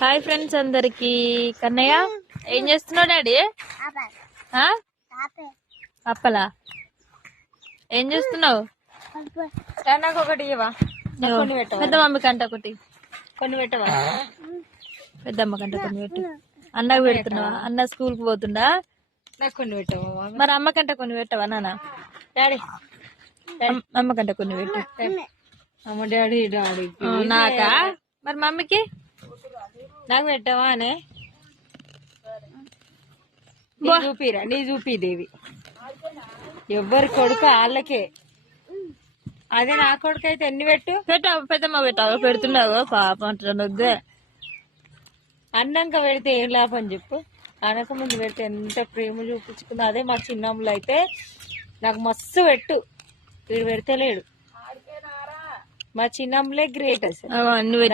Hi friends అందరికి. కన్నయ్య ఏం చేస్తున్నావు డాడీ? అప్పలా ఏం చేస్తున్నావు? నాకు ఒకటి ఇవ్వవా? పెద్ద మమ్మీ కంట ఒకటి కొన్ని పెట్టవా? పెద్దమ్మ కంట కొన్ని పెట్టు. అన్నకు పెడుతున్నావా? అన్న స్కూల్ కి పోతుండా? నాకు కొన్ని పెట్టవా? మరి అమ్మ కంట కొన్ని పెట్టవా నాన్న? డాడీ అమ్మ కంట కొన్ని పెట్టు. అమ్మ డాడీ డాడీ నాకా? మరి మమ్మీకి నాకు పెట్టవా అనే చూపిరా, నీ చూపి దేవి. ఎవ్వరి కొడుకు వాళ్ళకే. అదే నా కొడుకు అయితే ఎన్ని పెట్టావు? పెద్దమ్మ పెట్టావు పెడుతున్నావు. పాపం అంటున్నదే. అన్నాక పెడితే ఏం లాభం చెప్పు. అనక ముందు పెడితే ఎంత ప్రేమ చూపించుకుందో. అదే మా చిన్నమ్మలో అయితే నాకు మస్తు పెట్టు, వీడు పెడితే లేడు. మా చిన్నమ్మలే గ్రేట్ అసలు. నువ్వు